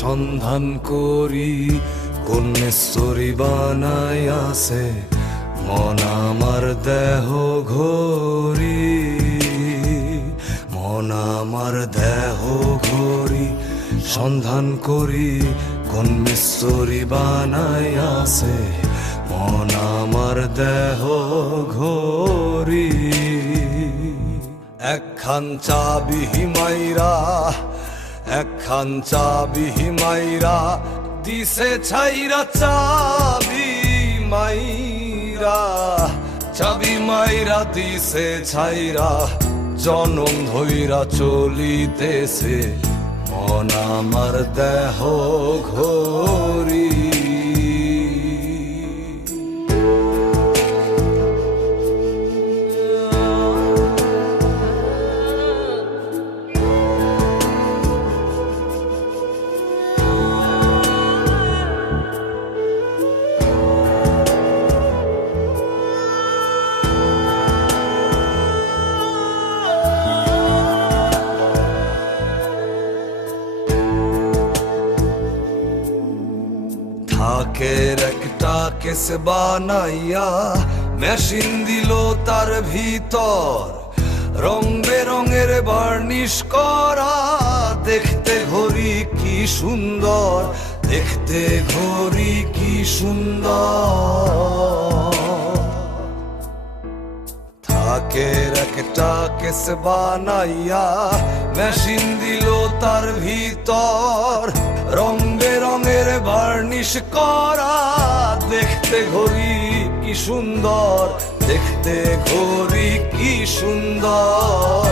সন্ধান করি কন্যেশ্বরী বানাই আছে, মন আমার দেহ ঘড়ি। মন আমার দেহ ঘড়ি সন্ধান করি কন্যেশ্বরী বানাই আছে, মন আমার দেহ ঘড়ি। একখান চাবি মাইরা একখান চাবি মাইরা দিছে ছাইরা চাবি মাইরা। চাবি মাইরা দিছে ছাইরা, জনম ধৈরা চলিতেছে। মন আমার দেহ ঘড়ি। থাকের একটা কেস বানাইয়া মেশিন দিল তার ভিতর রং বেরঙের বার্নিশ করা দেখতে ঘড়ি কি সুন্দর দেখতে ঘড়ি কি সুন্দর থাকের একটা কেস বানাইয়া মেশিন দিল তার ভিতর। রং বেরঙের বার্নিশ করা, দেখতে ঘড়ি কি সুন্দর, দেখতে ঘড়ি কি সুন্দর।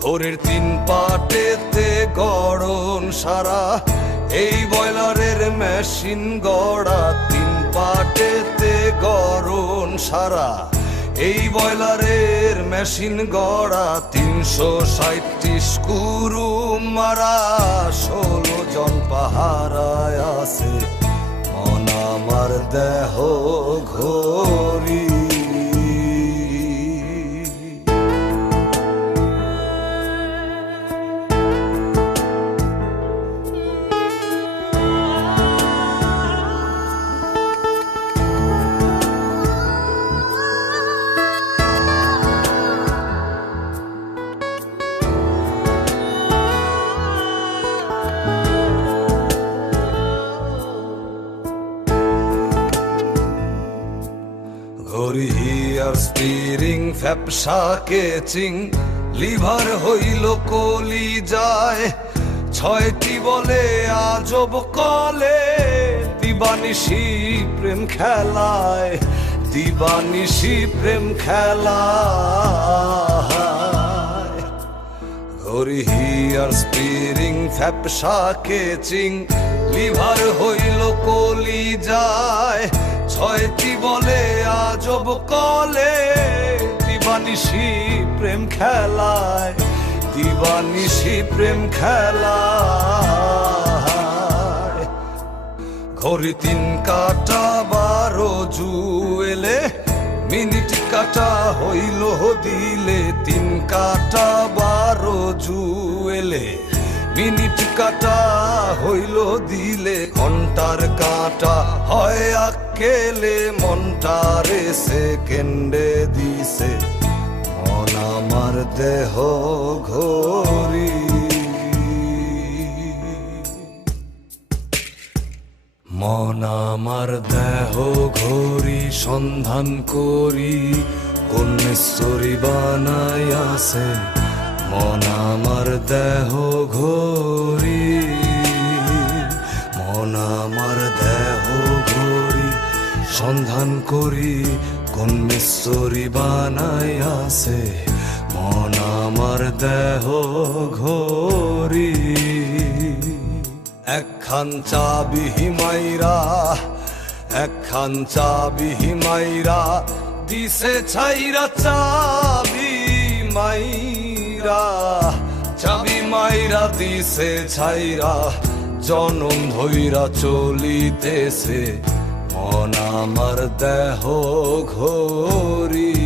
ঘোরের তিন পাটেতে গড়ন সারা, এই বয়লারের মেশিন গড়া তিন গরুন সারা। এই বয়লারের মেশিন গড়া তিনশো সাঁত্রিশ কুরু মারা, ষোলো জন পাহারায় আছে। মন আমার দেহ ঘড়ি ঘড়ি আর স্টিরিং ফ্যাপসা কেচিং লিভার হইল কলি যায়। ছয়টি বলে আজব কলে, দিবানিশি প্রেম খেলায়, দিবানিশি প্রেম খেলায়। ঘড়ি আর স্পিরিং ফ্যাপসা কেচিং লিভার হইল কলি যায়। ছয়টি বলে আজব কলে, দিবানিশি প্রেম খেলায়, দিবানিশি প্রেম খেলায়। ঘড়ি তিন কাটা, বারো জুয়েলে, মিনিট কাটা হইল দিলে, তিন কাটা, বারো জুয়েলে। মিনিট কাটা হইল দিলে, ঘণ্টার কাটা হয় আকেলে মনটারে সেকেন্ডে দিছে। মন আমার দেহ ঘড়ি। মন আমার দেহ ঘড়ি, সন্ধান করি কন্যেশ্বরী বানাই আছে মন আমার দেহ ঘড়ি, মন আমার দেহ ঘড়ি, সন্ধান করি কন্যেশ্বরী বানাই আছে। মন আমার দেহ ঘড়ি, একখান চাবি মাইরা একখান চাবি মাইরা দিছে ছাইরা চাবি মাইরা চাবি মাইরা দিছে ছাইরা জনম ধৈরা চলিতেছে। মন আমার দেহ ঘড়ি